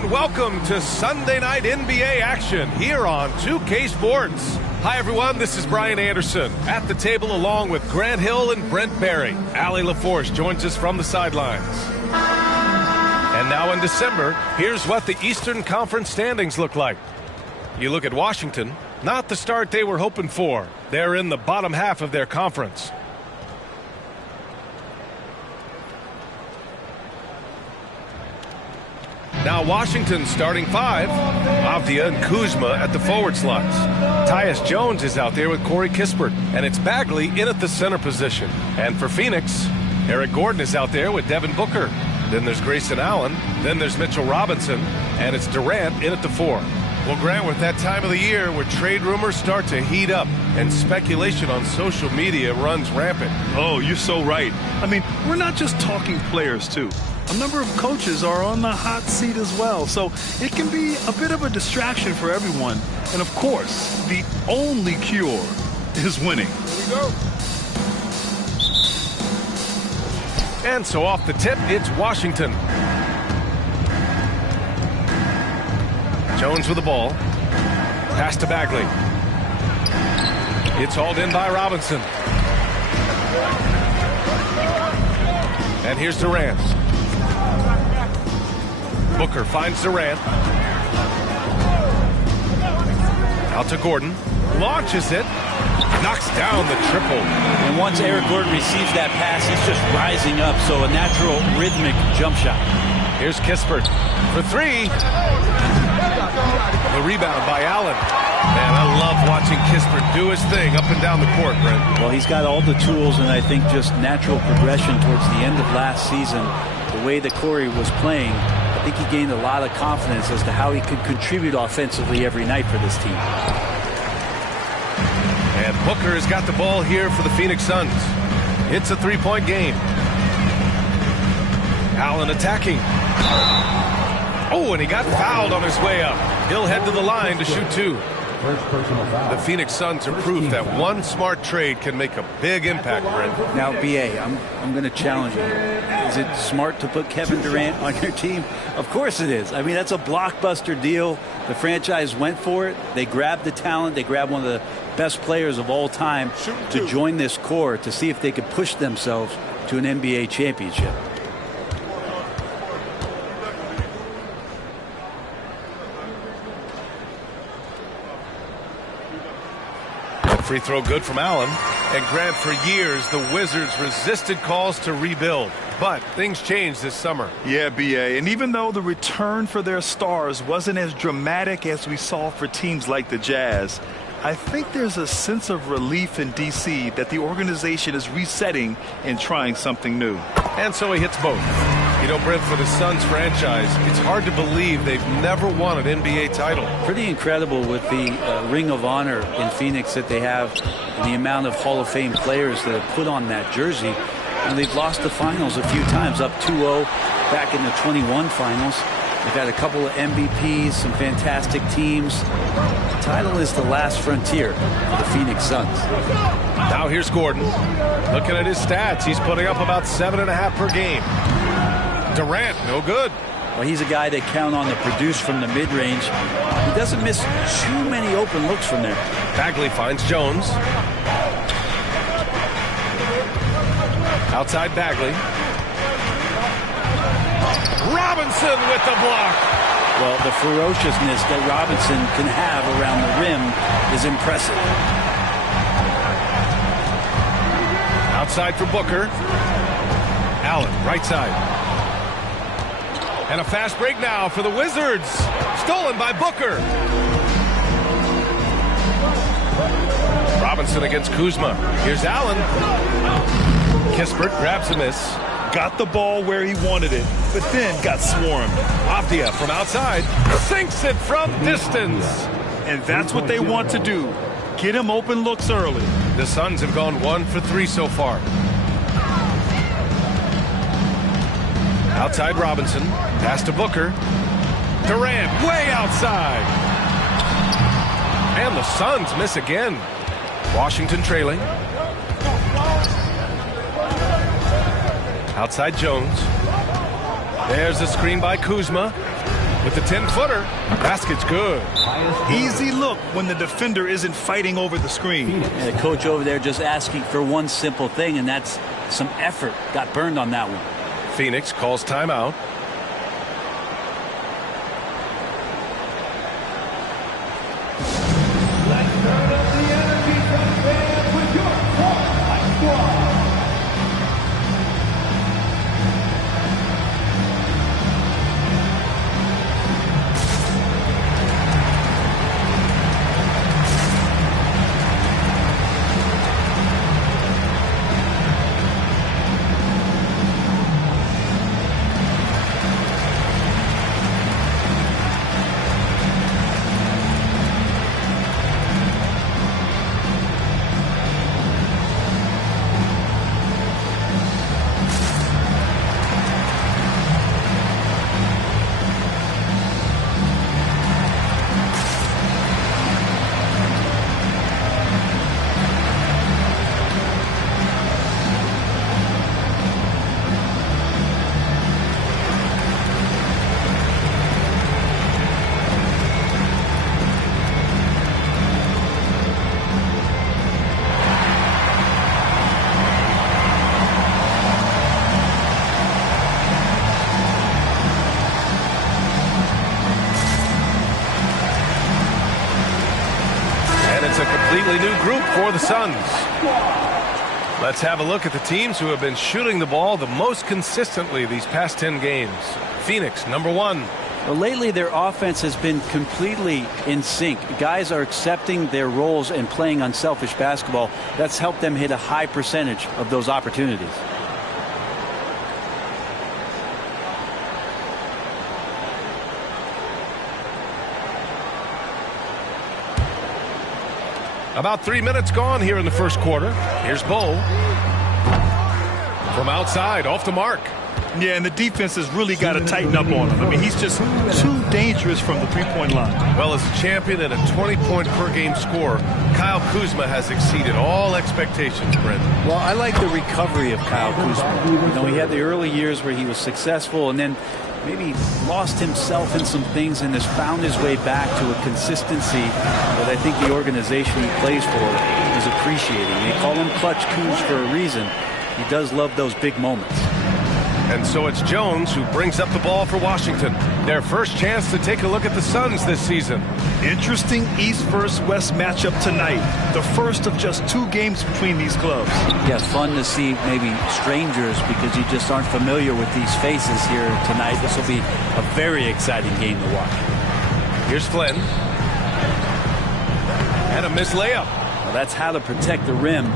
and welcome to Sunday night NBA action here on 2K Sports. Hi everyone, this is Brian Anderson at the table along with Grant Hill and Brent Barry. Allie LaForce joins us from the sidelines. And now in December, here's what the Eastern Conference standings look like. You look at Washington, not the start they were hoping for. They're in the bottom half of their conference. Now Washington starting five. Avdia and Kuzma at the forward slots. Tyus Jones is out there with Corey Kispert. And it's Bagley in at the center position. And for Phoenix, Eric Gordon is out there with Devin Booker. Then there's Grayson Allen. Then there's Mitchell Robinson. And it's Durant in at the four. Well, Grant, with that time of the year where trade rumors start to heat up and speculation on social media runs rampant. Oh, you're so right. I mean, we're not just talking players, too. A number of coaches are on the hot seat as well, so it can be a bit of a distraction for everyone. And, of course, the only cure is winning. Here we go. And so off the tip, it's Washington. Jones with the ball. Pass to Bagley. It's hauled in by Robinson. And here's Durant. Booker finds Durant. Out to Gordon. Launches it. Knocks down the triple. And once Eric Gordon receives that pass, he's just rising up. So a natural rhythmic jump shot. Here's Kispert for three. The rebound by Allen. Man, I love watching Kispert do his thing up and down the court, Brent. Well, he's got all the tools, and I think just natural progression towards the end of last season. The way that Corey was playing, I think he gained a lot of confidence as to how he could contribute offensively every night for this team. And Booker has got the ball here for the Phoenix Suns. It's a three-point game. Allen attacking. Oh, and he got fouled on his way up. He'll head to the line to shoot two. The Phoenix Suns are proof that one smart trade can make a big impact, Brent. Now, B.A., I'm going to challenge you here. Is it smart to put Kevin Durant on your team? Of course it is. I mean, that's a blockbuster deal. The franchise went for it. They grabbed the talent. They grabbed one of the best players of all time to join this core to see if they could push themselves to an NBA championship. Free throw good from Allen. And Grant, for years, the Wizards resisted calls to rebuild. But things changed this summer. Yeah, B.A. And even though the return for their stars wasn't as dramatic as we saw for teams like the Jazz, I think there's a sense of relief in D.C. that the organization is resetting and trying something new. And so he hits both. You know, Brent, for the Suns franchise, it's hard to believe they've never won an NBA title. Pretty incredible with the Ring of Honor in Phoenix that they have and the amount of Hall of Fame players that have put on that jersey. And they've lost the finals a few times, up 2-0 back in the 21 finals. They've had a couple of MVPs, some fantastic teams. The title is the last frontier for the Phoenix Suns. Now here's Gordon. Looking at his stats, he's putting up about 7.5 per game. Durant, no good. Well, he's a guy they count on to produce from the mid-range. He doesn't miss too many open looks from there. Bagley finds Jones. Outside Bagley. Robinson with the block. Well, the ferociousness that Robinson can have around the rim is impressive. Outside for Booker. Allen, right side. And a fast break now for the Wizards. Stolen by Booker. Robinson against Kuzma. Here's Allen. Kispert grabs a miss. Got the ball where he wanted it, but then got swarmed. Avdia from outside. Sinks it from distance. And that's what they want to do. Get him open looks early. The Suns have gone 1 for 3 so far. Outside Robinson. Pass to Booker. Durant way outside. And the Suns miss again. Washington trailing. Outside Jones. There's a screen by Kuzma. with the 10-footer. Basket's good. Easy look when the defender isn't fighting over the screen. And the coach over there just asking for one simple thing, and that's some effort. Got burned on that one. Phoenix calls timeout. Completely new group for the Suns. Let's have a look at the teams who have been shooting the ball the most consistently these past 10 games. Phoenix, number 1. Well, lately their offense has been completely in sync. Guys are accepting their roles and playing unselfish basketball. That's helped them hit a high percentage of those opportunities. About 3 minutes gone here in the first quarter. Here's Bull. From outside, off the mark. Yeah, and the defense has really got to tighten up on him. I mean, he's just too dangerous from the three-point line. Well, as a champion and a 20-point-per-game scorer, Kyle Kuzma has exceeded all expectations, Brent. Well, I like the recovery of Kyle Kuzma. You know, he had the early years where he was successful and then maybe lost himself in some things and has found his way back to a consistency that I think the organization he plays for is appreciating. They call him Clutch Kuz for a reason. He does love those big moments. And so it's Jones who brings up the ball for Washington. Their first chance to take a look at the Suns this season. Interesting East versus West matchup tonight. The first of just 2 games between these clubs. Yeah, fun to see maybe strangers because you just aren't familiar with these faces here tonight. This will be a very exciting game to watch. Here's Flynn. And a missed layup. Well, that's how to protect the rim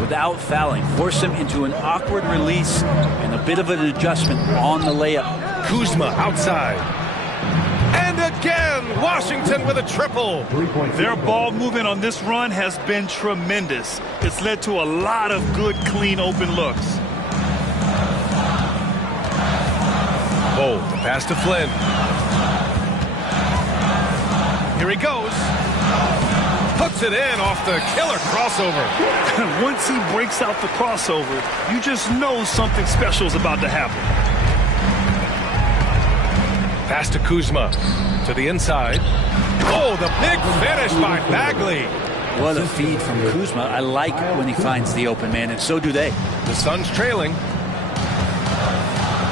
without fouling. Force him into an awkward release and a bit of an adjustment on the layup. Kuzma outside. And again, Washington with a triple. Their ball movement on this run has been tremendous. It's led to a lot of good, clean, open looks. Oh, pass to Flynn. Here he goes. Puts it in off the killer crossover. Once he breaks out the crossover, you just know something special is about to happen. Pass to Kuzma. To the inside. Oh, the big finish by Bagley. What a feed from Kuzma. I like when he finds the open man, and so do they. The Suns trailing.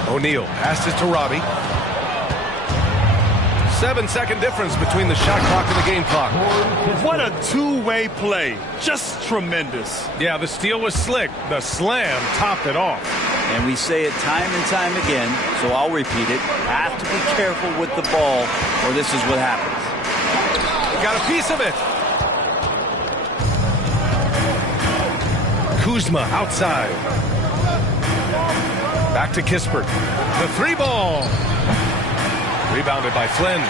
O'Neal passes to Robbie. 7-second difference between the shot clock and the game clock. What a two-way play. Just tremendous. Yeah, the steal was slick. The slam topped it off. And we say it time and time again, so I'll repeat it. Have to be careful with the ball, or this is what happens. Got a piece of it. Kuzma outside. Back to Kispert. The 3-ball. Rebounded by Flynn.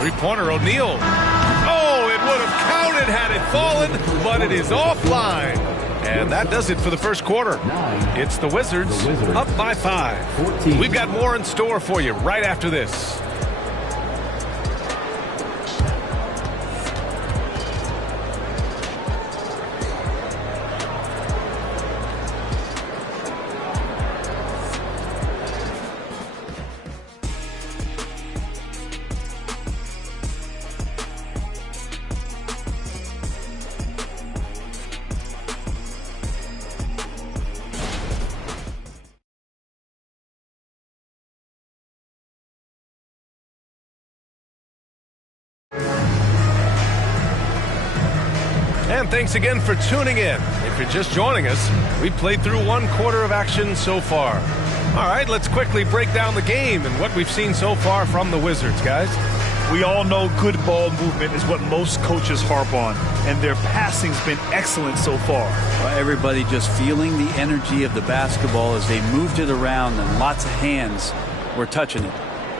Three-pointer, O'Neal. Oh, it would have counted had it fallen, but it is offline. And that does it for the first quarter. It's the Wizards up by 5. We've got more in store for you right after this. And thanks again for tuning in. If you're just joining us, we played through 1/4 of action so far. All right, let's quickly break down the game and what we've seen so far from the Wizards, guys. We all know good ball movement is what most coaches harp on, and their passing's been excellent so far. Everybody just feeling the energy of the basketball as they moved it around, and lots of hands were touching it.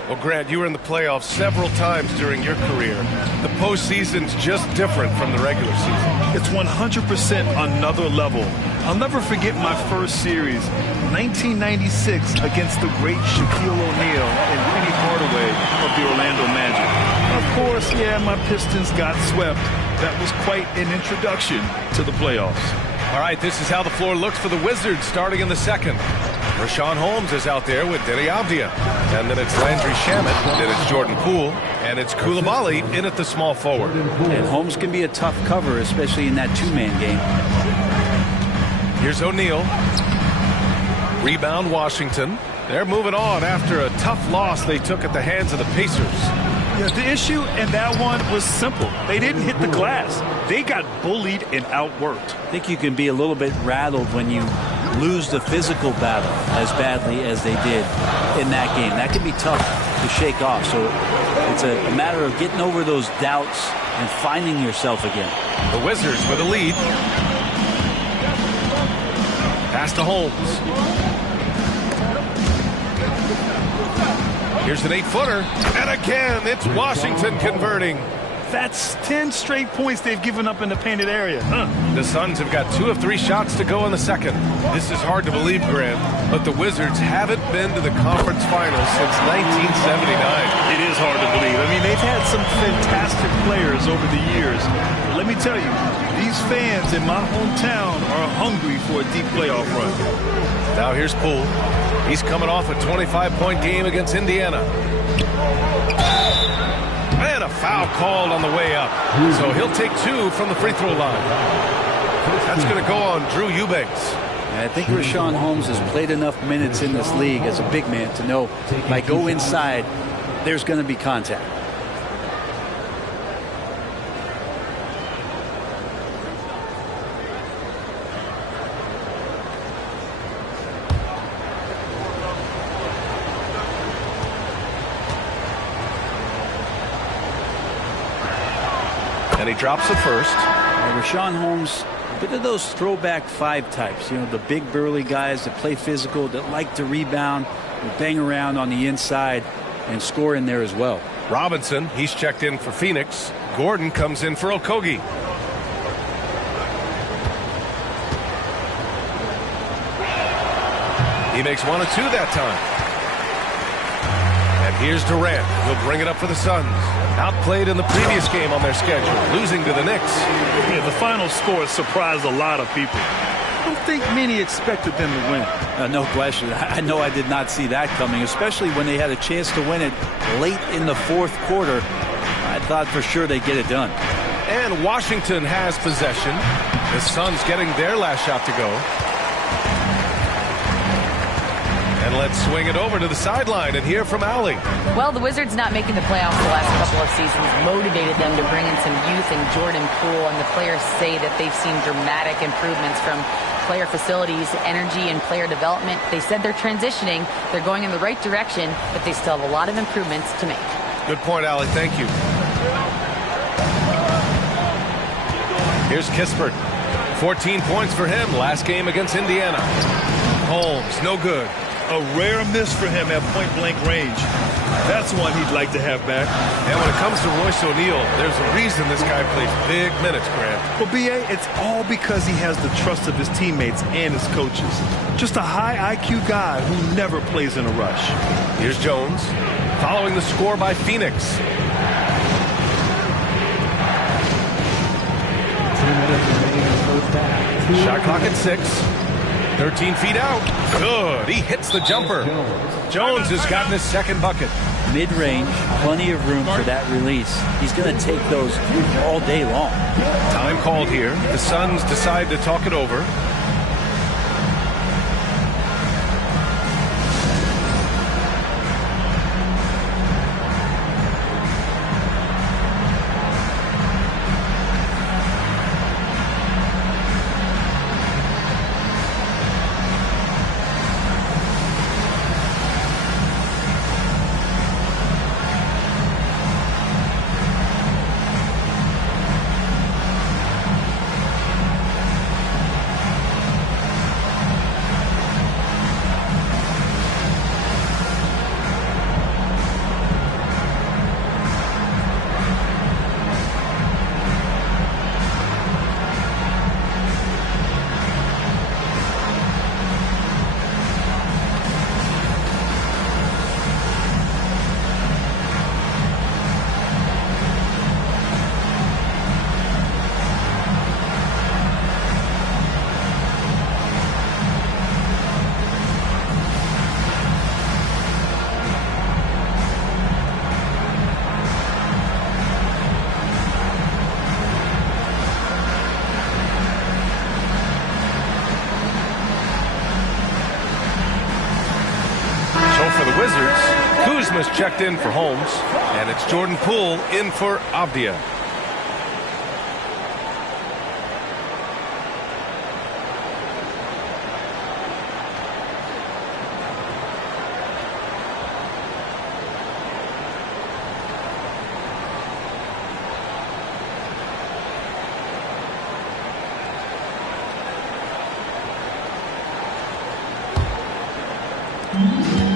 Well, Grant, you were in the playoffs several times during your career. The postseason's just different from the regular season. It's 100% another level. I'll never forget my first series, 1996, against the great Shaquille O'Neal and Penny Hardaway of the Orlando Magic. Of course, yeah, my Pistons got swept. That was quite an introduction to the playoffs. All right, this is how the floor looks for the Wizards starting in the second. Rashawn Holmes is out there with Denny Avdia. And then it's Landry Shamet, then it's Jordan Poole, and it's Coulibaly in at the small forward. And Holmes can be a tough cover, especially in that two-man game. Here's O'Neal. Rebound Washington. They're moving on after a tough loss they took at the hands of the Pacers. Yeah, the issue in that one was simple. They didn't hit the glass. They got bullied and outworked. I think you can be a little bit rattled when you lose the physical battle as badly as they did in that game. That can be tough to shake off. So it's a matter of getting over those doubts and finding yourself again. The Wizards with a lead. Pass to Holmes. Here's an 8-footer. And again, it's Washington converting. That's 10 straight points they've given up in the painted area. The Suns have got 2 of 3 shots to go in the second. This is hard to believe, Grant, but the Wizards haven't been to the conference finals since 1979. It is hard to believe. I mean, they've had some fantastic players over the years. But let me tell you, these fans in my hometown are hungry for a deep playoff run. Now here's Poole. He's coming off a 25-point game against Indiana. And a foul called on the way up. So he'll take 2 from the free throw line. That's going to go on Drew Eubanks. I think Rashawn Holmes has played enough minutes in this league as a big man to know if I go inside, there's going to be contact. And he drops it first. Rashawn Holmes, a bit of those throwback 5 types. You know, the big burly guys that play physical, that like to rebound, that bang around on the inside and score in there as well. Robinson, he's checked in for Phoenix. Gordon comes in for Okogie. He makes 1 of 2 that time. And here's Durant. He'll bring it up for the Suns. Outplayed in the previous game on their schedule, losing to the Knicks. Yeah, the final score surprised a lot of people. I don't think many expected them to win. No question. I know I did not see that coming, especially when they had a chance to win it late in the 4th quarter. I thought for sure they'd get it done. And Washington has possession. The Suns getting their last shot to go. And let's swing it over to the sideline and hear from Allie. Well, the Wizards not making the playoffs the last couple of seasons motivated them to bring in some youth and Jordan Poole, and the players say that they've seen dramatic improvements from player facilities, energy, and player development. They said they're transitioning, they're going in the right direction, but they still have a lot of improvements to make. Good point, Allie. Thank you. Here's Kispert. 14 points for him last game against Indiana. Holmes, no good. A rare miss for him at point-blank range. That's one he'd like to have back. And when it comes to Royce O'Neal, there's a reason this guy plays big minutes, Grant. Well, B.A., it's all because he has the trust of his teammates and his coaches. Just a high IQ guy who never plays in a rush. Here's Jones, following the score by Phoenix. 2 minutes remaining in the first half. Shot clock at 6. 13 feet out. Good. He hits the jumper. Jones has gotten his second bucket. Mid-range, plenty of room for that release. He's going to take those all day long. Time called here. The Suns decide to talk it over. Wizards, Kuzma's checked in for Holmes, and it's Jordan Poole in for Avdia.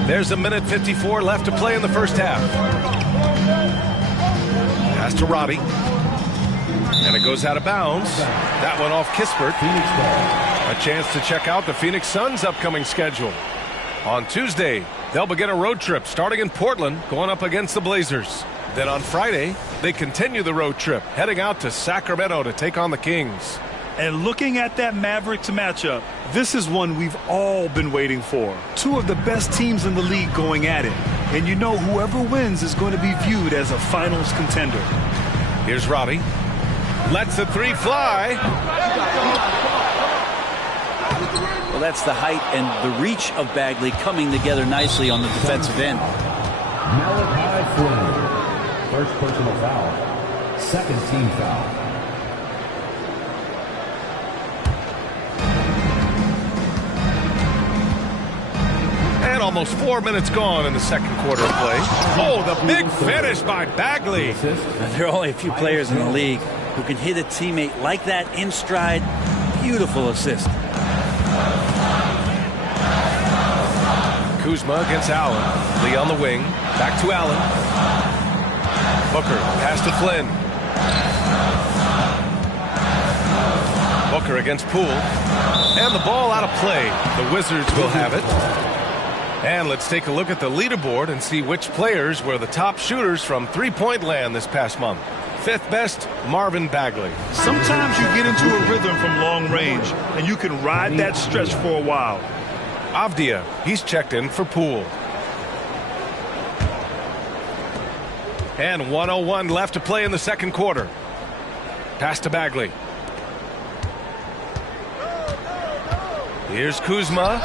There's a minute 54 left to play in the first half. Pass to Robbie. And it goes out of bounds. That one off Kispert. A chance to check out the Phoenix Suns' upcoming schedule. On Tuesday, they'll begin a road trip starting in Portland, going up against the Blazers. Then on Friday, they continue the road trip, heading out to Sacramento to take on the Kings. And looking at that Mavericks matchup, this is one we've all been waiting for. Two of the best teams in the league going at it. And you know whoever wins is going to be viewed as a finals contender. Here's Robbie. Lets the three fly. Well, that's the height and the reach of Bagley coming together nicely on the defensive end. Malachi Flynn. First personal foul. Second team foul. And almost 4 minutes gone in the second quarter of play. Oh, the big finish by Bagley. There are only a few players in the league who can hit a teammate like that in stride. Beautiful assist. Kuzma against Allen. Lee on the wing. Back to Allen. Booker, pass to Flynn. Booker against Poole. And the ball out of play. The Wizards will have it. And let's take a look at the leaderboard and see which players were the top shooters from three-point land this past month. Fifth best, Marvin Bagley. Sometimes you get into a rhythm from long range, and you can ride that stretch for a while. Avdia, he's checked in for Poole. And 1:01 left to play in the second quarter. Pass to Bagley. Here's Kuzma.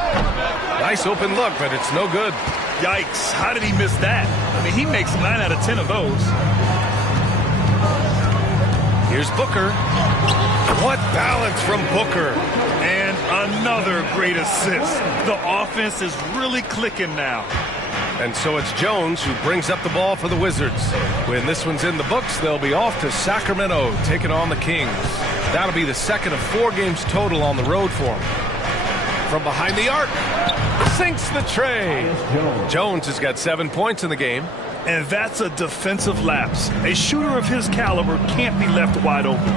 Nice open look, but it's no good. Yikes, how did he miss that? I mean, he makes 9 out of 10 of those. Here's Booker. What balance from Booker. And another great assist. The offense is really clicking now. And so it's Jones who brings up the ball for the Wizards. When this one's in the books, they'll be off to Sacramento, taking on the Kings. That'll be the second of 4 games total on the road for them. From behind the arc, sinks the tray. Jones has got 7 points in the game. And that's a defensive lapse. A shooter of his caliber can't be left wide open.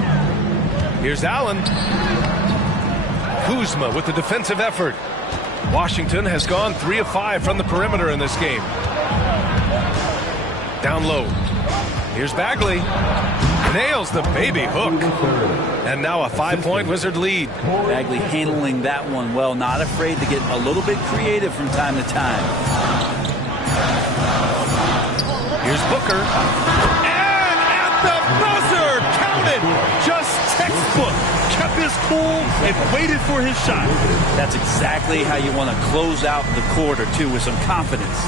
Here's Allen. Kuzma with the defensive effort. Washington has gone 3 of 5 from the perimeter in this game. Down low. Here's Bagley. Nails the baby hook. And now a 5-point Wizard lead. Bagley handling that one well, not afraid to get a little bit creative from time to time. Here's Booker. And at the buzzer, counted. Just textbook. Kept his cool and waited for his shot. That's exactly how you want to close out the quarter, too, with some confidence.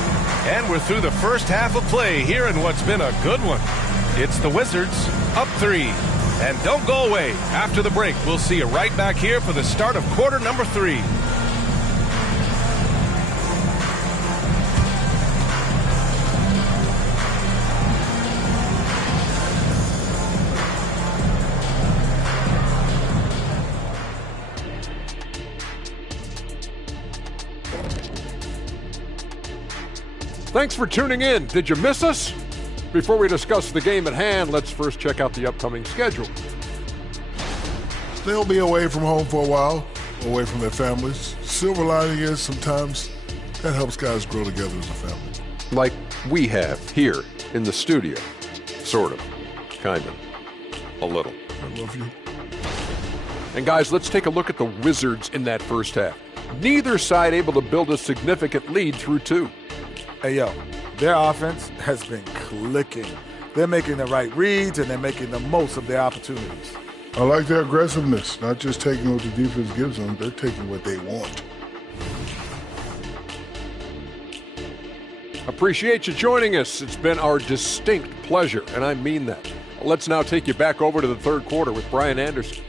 And we're through the first half of play here in what's been a good one. It's the Wizards up 3. And don't go away. After the break, we'll see you right back here for the start of quarter number 3. Thanks for tuning in. Did you miss us? Before we discuss the game at hand, let's first check out the upcoming schedule. They'll be away from home for a while, away from their families. Silver lining is sometimes that helps guys grow together as a family. Like we have here in the studio. Sort of. Kind of. A little. I love you. And guys, let's take a look at the Wizards in that first half. Neither side able to build a significant lead through 2. Hey, yo, their offense has been clicking. They're making the right reads, and they're making the most of their opportunities. I like their aggressiveness, not just taking what the defense gives them, they're taking what they want. Appreciate you joining us. It's been our distinct pleasure, and I mean that. Let's now take you back over to the third quarter with Brian Anderson.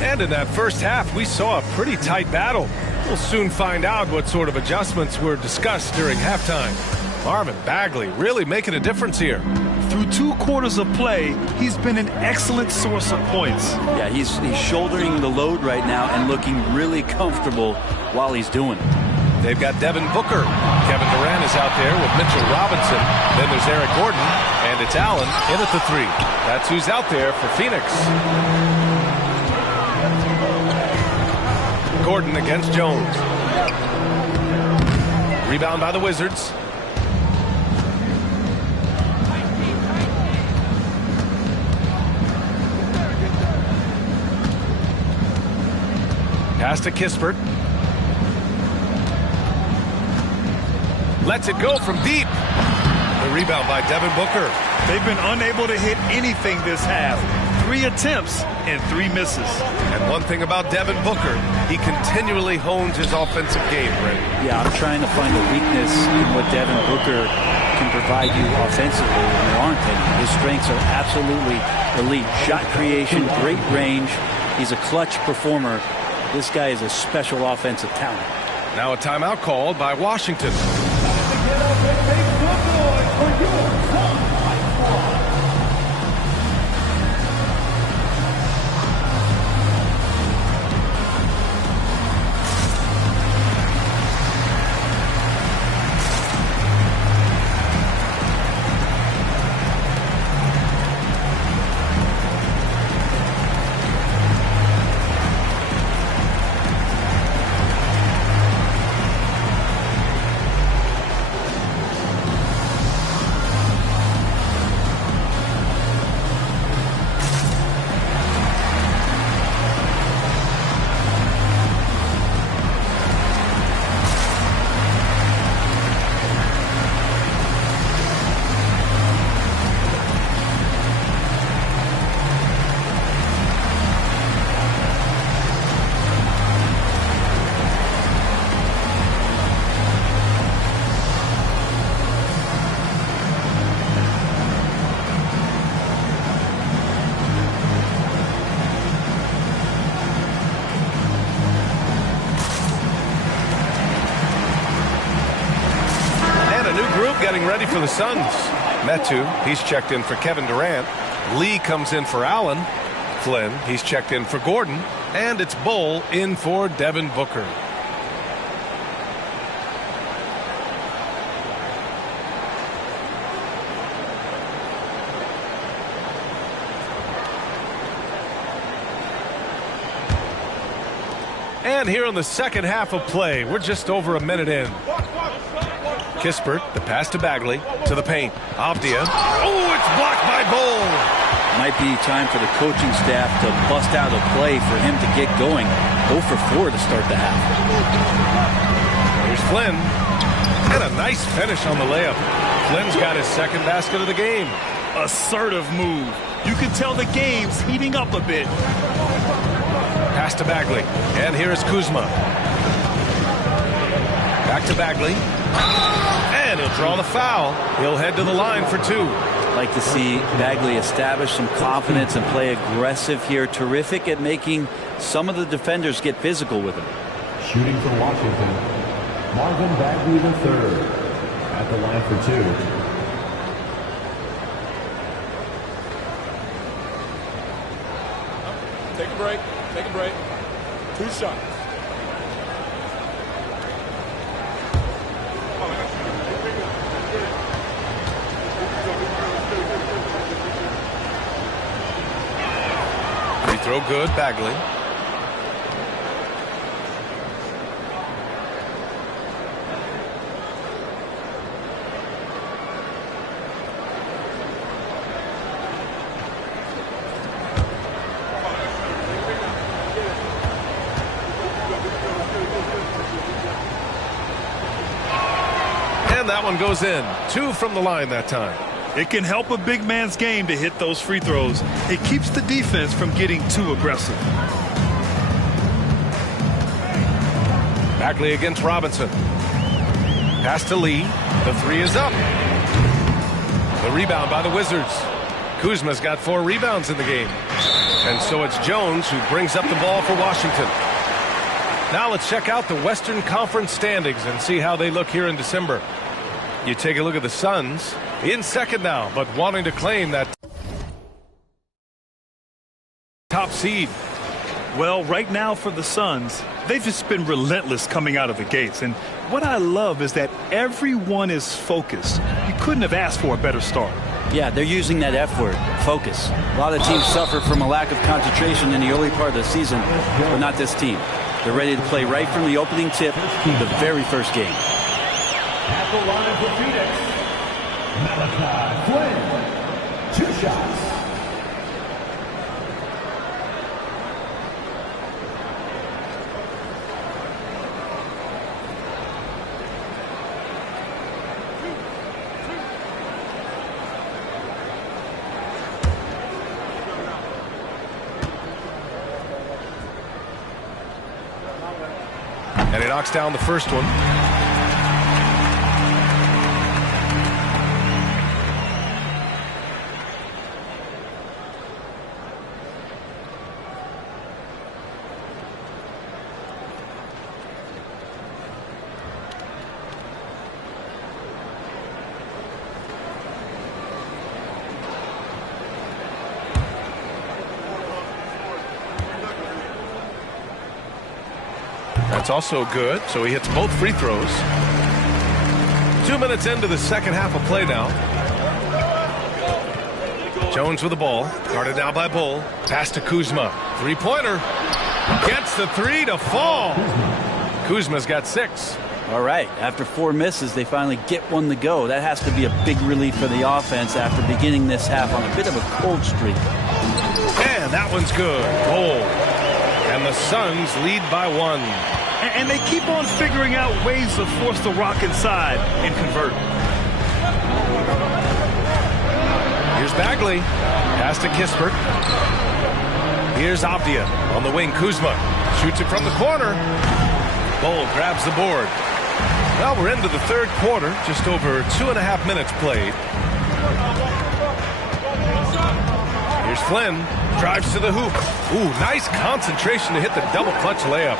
And in that first half, we saw a pretty tight battle. We'll soon find out what sort of adjustments were discussed during halftime. Marvin Bagley really making a difference here. Through 2 quarters of play, he's been an excellent source of points. Yeah, he's shouldering the load right now and looking really comfortable while he's doing it. They've got Devin Booker. Kevin Durant is out there with Mitchell Robinson. Then there's Eric Gordon, and it's Allen in at the 3. That's who's out there for Phoenix. Gordon against Jones. Rebound by the Wizards. Pass to Kispert. Lets it go from deep. The rebound by Devin Booker. They've been unable to hit anything this half. 3 attempts and 3 misses. And one thing about Devin Booker, he continually hones his offensive game, Brent. Yeah, I'm trying to find a weakness in what Devin Booker can provide you offensively, and there aren't any. His strengths are absolutely elite. Shot creation, great range. He's a clutch performer. This guy is a special offensive talent. Now a timeout called by Washington. Getting ready for the Suns. Metu, he's checked in for Kevin Durant. Lee comes in for Allen. Flynn, he's checked in for Gordon. And it's Bull in for Devin Booker. And here in the second half of play, we're just over a minute in. Kispert, the pass to Bagley, to the paint. Avdia. Oh, it's blocked by Bull. Might be time for the coaching staff to bust out a play for him to get going. 0 for 4 to start the half. Here's Flynn. And a nice finish on the layup. Flynn's got his second basket of the game. Assertive move. You can tell the game's heating up a bit. Pass to Bagley. And here's Kuzma. Back to Bagley. And he'll draw the foul. He'll head to the line for 2. Like to see Bagley establish some confidence and play aggressive here. Terrific at making some of the defenders get physical with him. Shooting for Washington, Marvin Bagley III at the line for 2. Take a break. Take a break. 2 shots. Free throw good, Bagley. one goes in. 2 from the line that time. It can help a big man's game to hit those free throws. It keeps the defense from getting too aggressive. Bagley against Robinson. Pass to Lee. The 3 is up. The rebound by the Wizards. Kuzma's got 4 rebounds in the game. And so it's Jones who brings up the ball for Washington. Now let's check out the Western Conference standings and see how they look here in December. You take a look at the Suns, in second now, but wanting to claim that top seed. Well, right now for the Suns, they've just been relentless coming out of the gates. And what I love is that everyone is focused. You couldn't have asked for a better start. Yeah, they're using that F word, focus. A lot of teams suffer from a lack of concentration in the early part of the season, but not this team. They're ready to play right from the opening tip, the very first game. At the line for Phoenix, Malachi Flynn, 2 shots. And he knocks down the first one. That's also good, so he hits both free throws. 2 minutes into the second half of play now. Jones with the ball, guarded now by Bull. Pass to Kuzma, 3-pointer. Gets the 3 to fall. Kuzma's got 6. All right, after 4 misses, they finally get one to go. That has to be a big relief for the offense after beginning this half on a bit of a cold streak. And that one's good. Goal. And the Suns lead by 1. And they keep on figuring out ways to force the rock inside and convert. Here's Bagley. Pass to Kispert. Here's Avdia on the wing. Kuzma shoots it from the corner. Bull grabs the board. Well, we're into the third quarter. Just over 2.5 minutes played. Here's Flynn. Drives to the hoop. Ooh, nice concentration to hit the double clutch layup.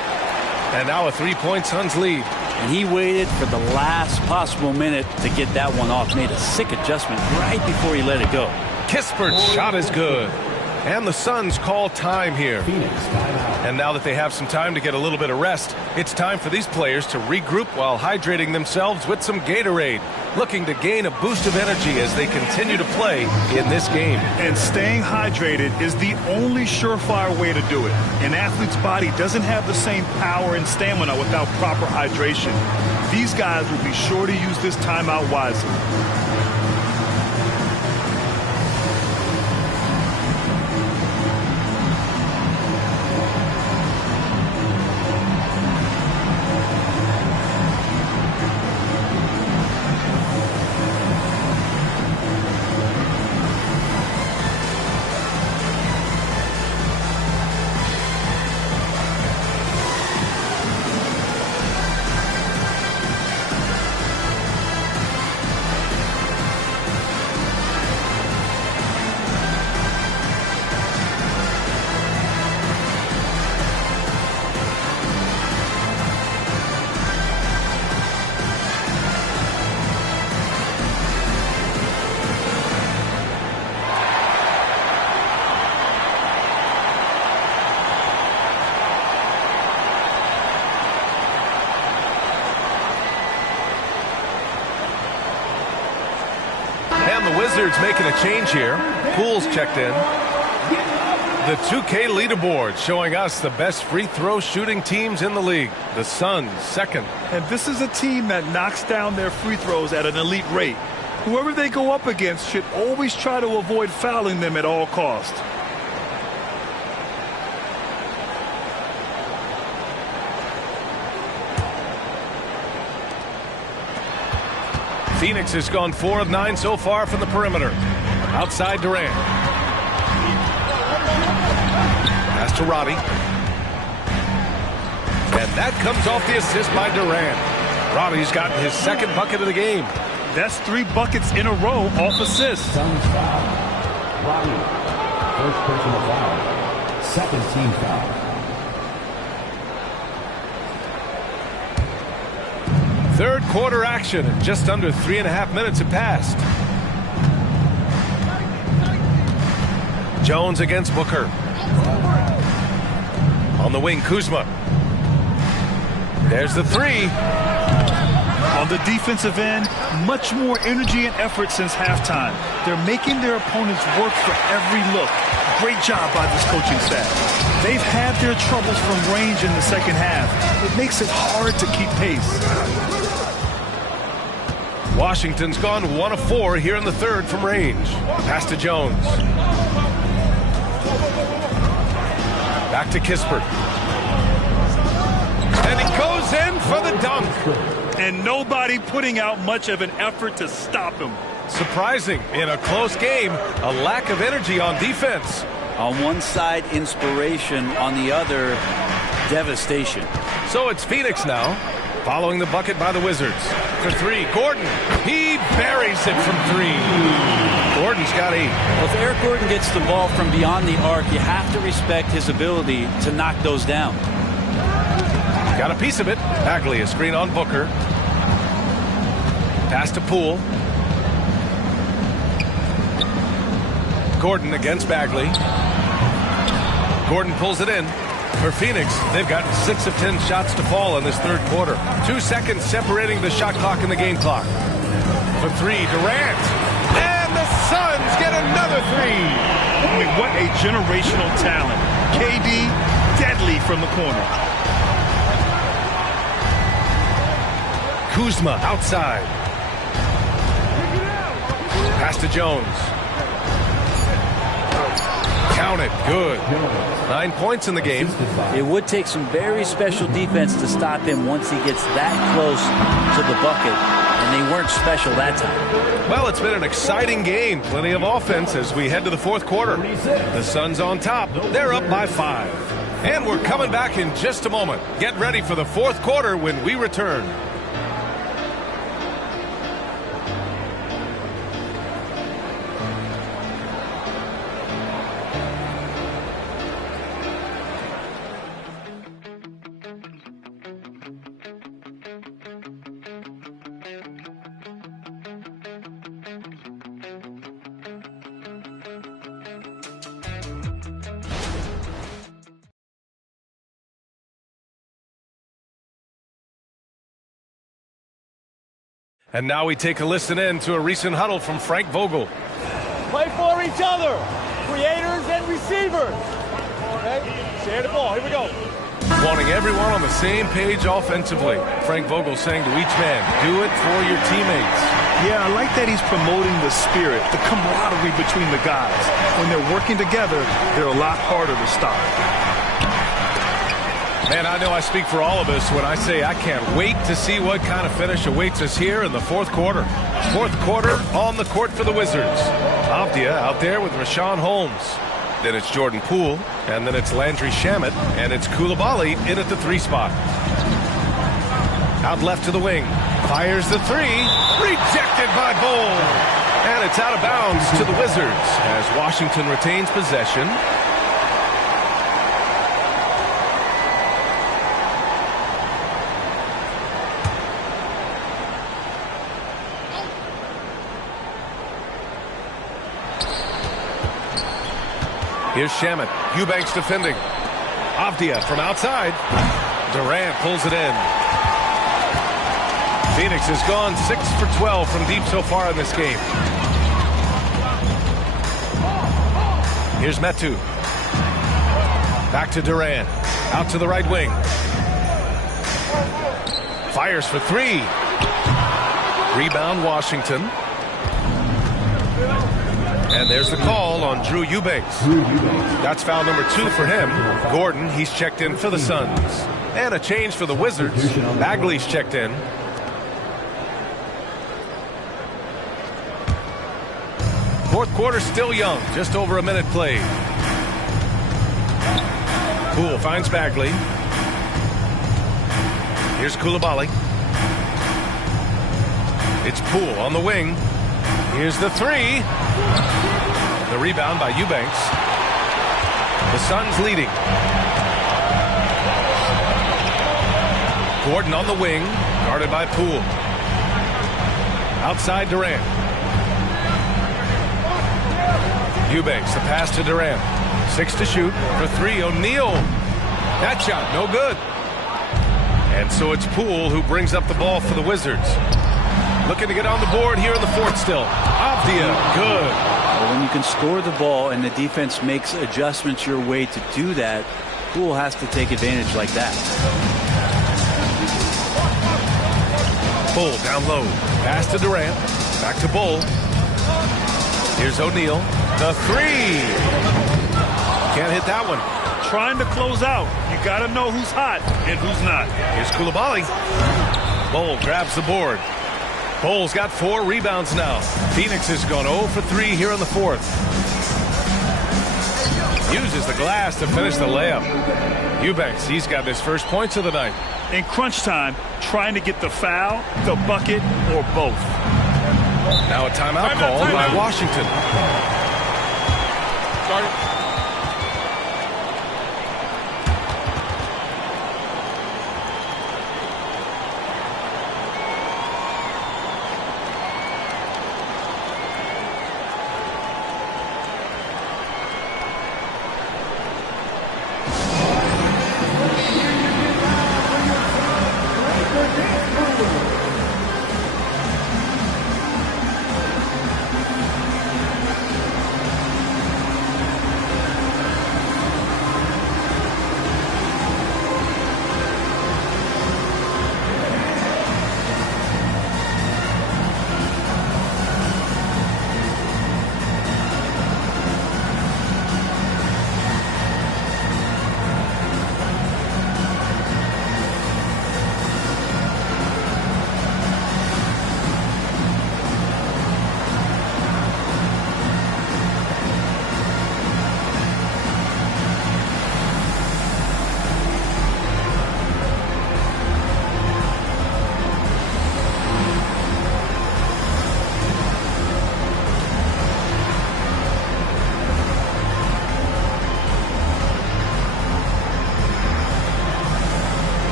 And now a 3-point Suns lead. And he waited for the last possible minute to get that one off. Made a sick adjustment right before he let it go. Kispert's shot is good. And the Suns call time here. And now that they have some time to get a little bit of rest, it's time for these players to regroup while hydrating themselves with some Gatorade, looking to gain a boost of energy as they continue to play in this game. And staying hydrated is the only surefire way to do it. An athlete's body doesn't have the same power and stamina without proper hydration. These guys will be sure to use this timeout wisely. And the Wizards making a change here. Poole's checked in. The 2K leaderboard showing us the best free throw shooting teams in the league. The Suns, second. And this is a team that knocks down their free throws at an elite rate. Whoever they go up against should always try to avoid fouling them at all costs. Phoenix has gone 4 of 9 so far from the perimeter. Outside Durant. Pass to Robbie. And that comes off the assist by Durant. Robbie's gotten his second bucket of the game. That's 3 buckets in a row off assists. SUNS foul. Robbie. First personal foul. Second team foul. Third quarter action. Just under 3.5 minutes have passed. Jones against Booker. On the wing, Kuzma. There's the 3. On the defensive end, much more energy and effort since halftime. They're making their opponents work for every look. Great job by this coaching staff. They've had their troubles from range in the second half. It makes it hard to keep pace. Washington's gone 1 of 4 here in the third from range. Pass to Jones. Back to Kispert. And he goes in for the dunk. And nobody putting out much of an effort to stop him. Surprising in a close game, a lack of energy on defense. On one side, inspiration. On the other, devastation. So it's Phoenix now, following the bucket by the Wizards. For 3, Gordon. He buries it from 3. Gordon's got 8. Well, if Eric Gordon gets the ball from beyond the arc, you have to respect his ability to knock those down. Got a piece of it. Bagley, a screen on Booker. Pass to Poole. Gordon against Bagley. Gordon pulls it in. For Phoenix, they've gotten 6 of 10 shots to fall in this third quarter. 2 seconds separating the shot clock and the game clock. For 3, Durant. And the Suns get another 3. I mean, what a generational talent. KD, deadly from the corner. Kuzma outside. Pass to Jones. Count it. Good. 9 points in the game. It would take some very special defense to stop him once he gets that close to the bucket, and they weren't special that time. Well, it's been an exciting game. Plenty of offense as we head to the fourth quarter. The Suns on top. They're up by 5. And we're coming back in just a moment. Get ready for the fourth quarter when we return. And now we take a listen in to a recent huddle from Frank Vogel. Play for each other, creators and receivers. Okay, share the ball, here we go. Wanting everyone on the same page offensively. Frank Vogel saying to each man, do it for your teammates. Yeah, I like that he's promoting the spirit, the camaraderie between the guys. When they're working together, they're a lot harder to stop. Man, I know I speak for all of us when I say I can't wait to see what kind of finish awaits us here in the fourth quarter. Fourth quarter on the court for the Wizards. Avdia out there with Rashawn Holmes. Then it's Jordan Poole, and then it's Landry Shamet, and it's Koulibaly in at the 3 spot. Out left to the wing. Fires the 3. Rejected by Bull. And it's out of bounds to the Wizards as Washington retains possession. Here's Shamet. Eubanks defending. Avdia from outside. Durant pulls it in. Phoenix has gone 6 for 12 from deep so far in this game. Here's Metu. Back to Durant. Out to the right wing. Fires for 3. Rebound Washington. And there's the call on Drew Eubanks. That's foul number 2 for him. Gordon, he's checked in for the Suns. And a change for the Wizards. Bagley's checked in. Fourth quarter still young, just over a minute played. Poole finds Bagley. Here's Coulibaly. It's Poole on the wing. Here's the three. The rebound by Eubanks. The Suns leading. Gordon on the wing, guarded by Poole. Outside Durant. Eubanks, the pass to Durant. 6 to shoot for 3. O'Neal. That shot, no good. And so it's Poole who brings up the ball for the Wizards. Looking to get on the board here in the fourth still. Avdia, good. Well, when you can score the ball and the defense makes adjustments your way to do that, Poole has to take advantage like that. Bull down low. Pass to Durant. Back to Bull. Here's O'Neal. The three. Can't hit that one. Trying to close out. You got to know who's hot and who's not. Here's Coulibaly. Bull grabs the board. Bull's got 4 rebounds now. Phoenix has gone 0 for 3 here in the fourth. Uses the glass to finish the layup. Eubanks, he's got his first points of the night. In crunch time, trying to get the foul, the bucket, or both. Now a timeout called by Washington. Sorry.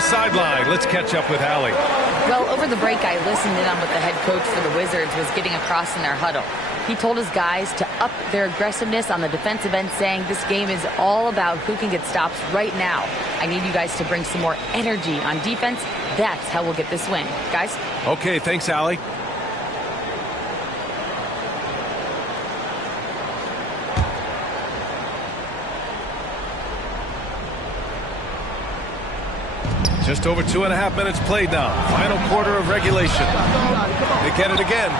Sideline. Let's catch up with Allie. Well, over the break, I listened in on what the head coach for the Wizards was getting across in their huddle. He told his guys to up their aggressiveness on the defensive end, saying this game is all about who can get stops right now. I need you guys to bring some more energy on defense. That's how we'll get this win. Guys? Okay, thanks, Allie. Just over 2.5 minutes played now. Final quarter of regulation. They get it again.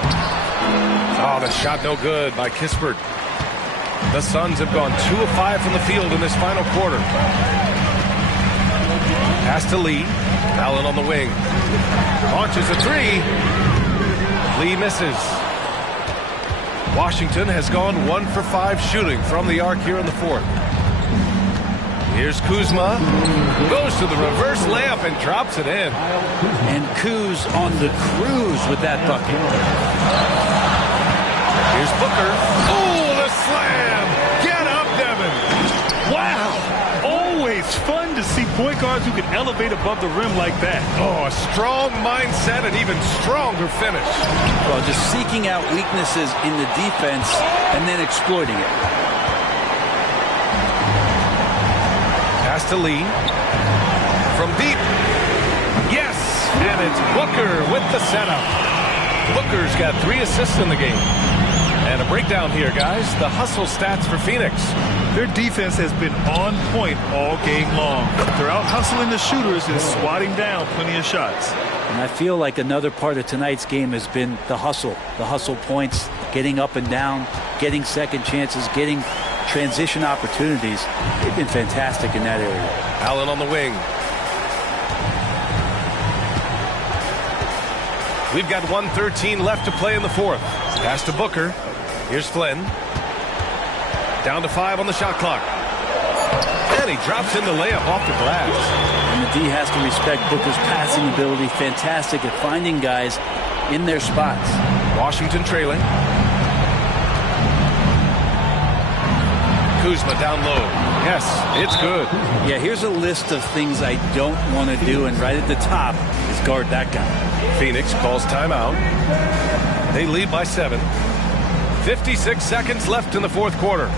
Oh, the shot no good by Kispert. The Suns have gone 2 of 5 from the field in this final quarter. Pass to Lee. Allen on the wing. Launches a three. Lee misses. Washington has gone 1 for 5 shooting from the arc here in the fourth. Here's Kuzma, goes to the reverse layup and drops it in. And Kuz on the cruise with that bucket. Here's Booker. Oh, the slam! Get up, Devin! Wow! Always fun to see point guards who can elevate above the rim like that. Oh, a strong mindset and even stronger finish. Well, just seeking out weaknesses in the defense and then exploiting it. Pass to Lee. From deep. Yes! And it's Booker with the setup. Booker's got 3 assists in the game. And a breakdown here, guys. The hustle stats for Phoenix. Their defense has been on point all game long. They're out hustling the shooters and swatting down plenty of shots. And I feel like another part of tonight's game has been the hustle points, getting up and down, getting second chances, getting transition opportunities. They've been fantastic in that area. Allen on the wing. We've got 1:13 left to play in the fourth. Pass to Booker. Here's Flynn. Down to 5 on the shot clock. And he drops in the layup off the glass. And the D has to respect Booker's passing ability. Fantastic at finding guys in their spots. Washington trailing. Kuzma down low. Yes, it's good. Yeah, here's a list of things I don't want to do, and right at the top is guard that guy. Phoenix calls timeout. They lead by 7. 56 seconds left in the fourth quarter.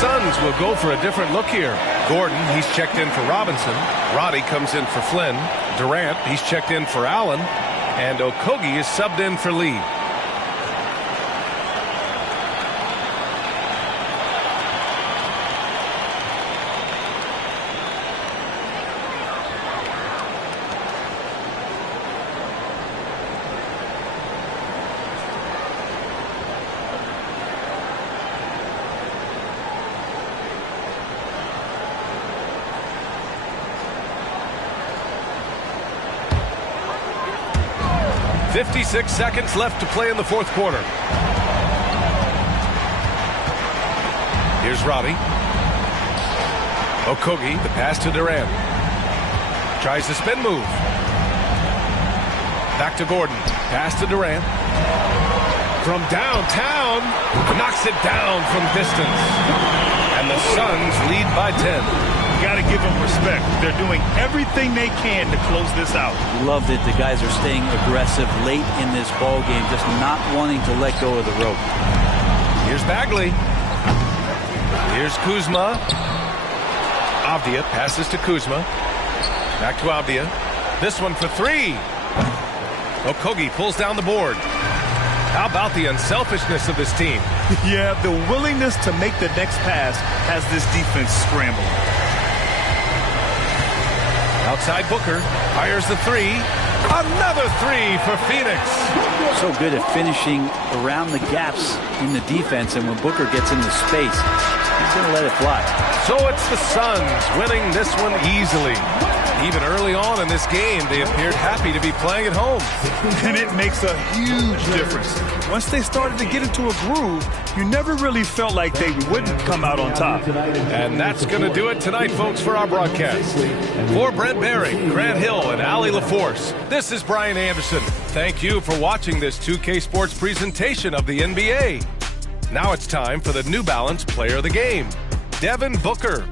SUNS will go for a different look here. Gordon, he's checked in for Robinson. Roddy comes in for Flynn. Durant, he's checked in for Allen. And Okogie is subbed in for Lee. .56 seconds left to play in the fourth quarter. Here's Roddy. Okogie, the pass to Durant. Tries the spin move. Back to Gordon. Pass to Durant. From downtown, knocks it down from distance. And the SUNS lead by 10. Got to give them respect. They're doing everything they can to close this out. Loved it. The guys are staying aggressive late in this ball game, just not wanting to let go of the rope. Here's Bagley. Here's Kuzma. Avdia passes to Kuzma. Back to Avdia. This one for 3. Okogie pulls down the board. How about the unselfishness of this team? Yeah, the willingness to make the next pass has this defense scrambling. Outside Booker, fires the 3. Another 3 for Phoenix. So good at finishing around the gaps in the defense, and when Booker gets into space, he's going to let it fly. So it's the SUNS winning this one easily. Even early on in this game, they appeared happy to be playing at home. And it makes a huge difference. Once they started to get into a groove, you never really felt like they wouldn't come out on top. And that's going to do it tonight, folks, for our broadcast. For Brent Behring, Grant Hill, and Allie LaForce, this is Brian Anderson. Thank you for watching this 2K Sports presentation of the NBA. Now it's time for the New Balance Player of the Game, Devin Booker.